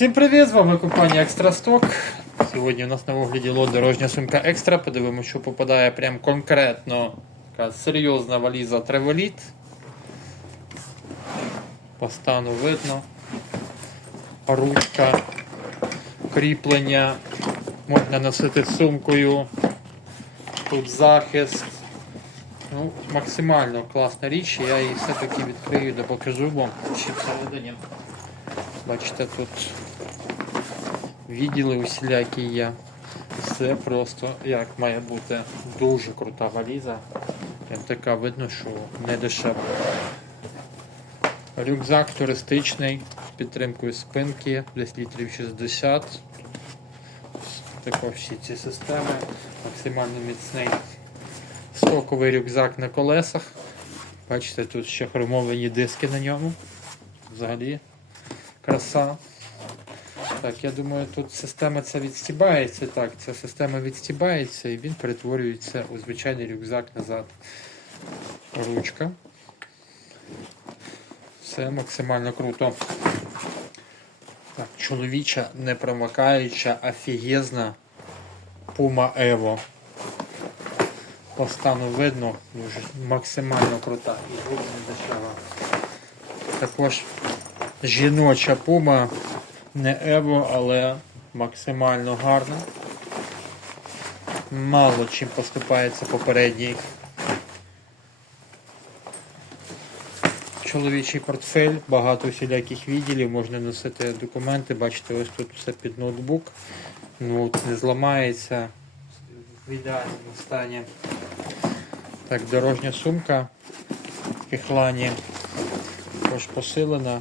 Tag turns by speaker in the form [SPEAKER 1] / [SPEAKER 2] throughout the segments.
[SPEAKER 1] Всім привіт! З вами компанія Екстрасток. Сьогодні у нас на огляді лот дорожня сумка Екстра. Подивимося, що попадає прям конкретно така серйозна валіза Тревеліт. По стану видно. Ручка, кріплення, можна носити сумкою. Тут захист. Ну, максимально класна річ. Я її все-таки відкрию да покажу вам, що всередині. Бачите, тут відділи усілякі є. Все просто як має бути дуже крута валіза. Прям така видно, що не дешево. Рюкзак туристичний з підтримкою спинки, десь літрів 60. Також всі ці системи, максимально міцний. Стоковий рюкзак на колесах. Бачите, тут ще хромовані диски на ньому. Взагалі краса. Так, я думаю, тут система ця відстібається. Так, ця система відстібається і він перетворюється у звичайний рюкзак назад. Ручка. Все максимально круто. Так, чоловіча, непромикаюча, офігезна Puma Evo. По стану видно, дуже максимально крута і дуже дешева. Також жіноча пума, не Ево, але максимально гарна. Мало чим поступається попередній. Чоловічий портфель, багато всіляких відділів, можна носити документи, бачите, ось тут все під ноутбук. Ноут не зламається в ідеальному стані. Так, дорожня сумка в кихлані також посилена.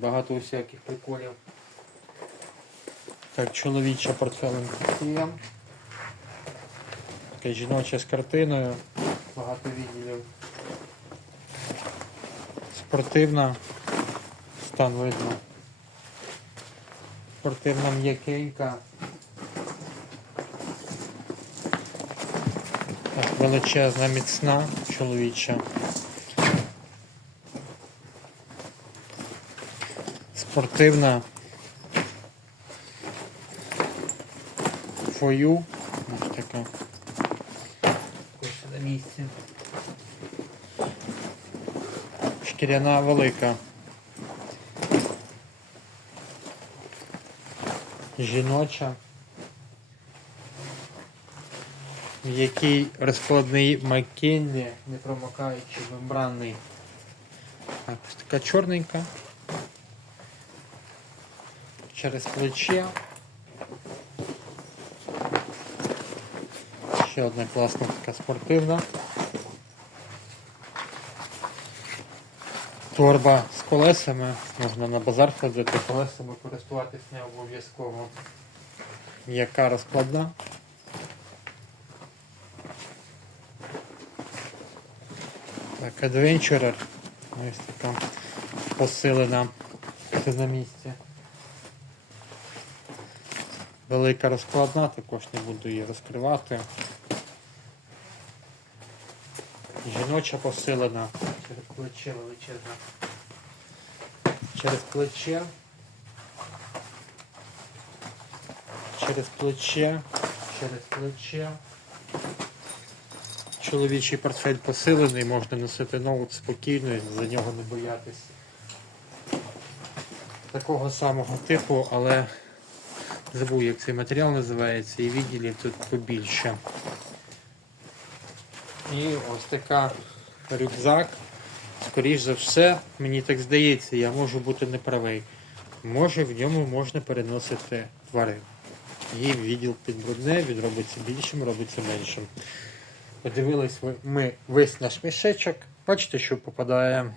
[SPEAKER 1] Багато усяких приколів. Так, чоловіча портфелем. Така жіноча з картиною. Багато відділів. Спортивна. Стан видно. Спортивна м'якенька. Так, величезна, міцна, чоловіча. Спортивна. Фою. Ось така. Ось на місці. Шкіряна велика. Жіноча. Який розкладний Маккенлі, не промокаючи мембранний. Так, ось така чорненька. Через плече. Ще одна класна така спортивна. Торба з колесами. Можна на базар ходити, колесами користуватись не обов'язково. М'яка розкладна. Так, Adventurer. Ось така посилена. Це на місці. Велика розкладна, також не буду її розкривати. Жіноча посилена. Через плече величезна. Через плече. Через плече. Через плече. Чоловічий портфель посилений, можна носити ноут спокійно і за нього не боятись. Такого самого типу, але забув як цей матеріал називається і відділів тут побільше. І ось така рюкзак. Скоріш за все, мені так здається, я можу бути неправий. Може в ньому можна переносити тварин. Її відділ під брудне, він робиться більшим, робиться меншим. Подивились ми весь наш мішечок. Бачите, що попадає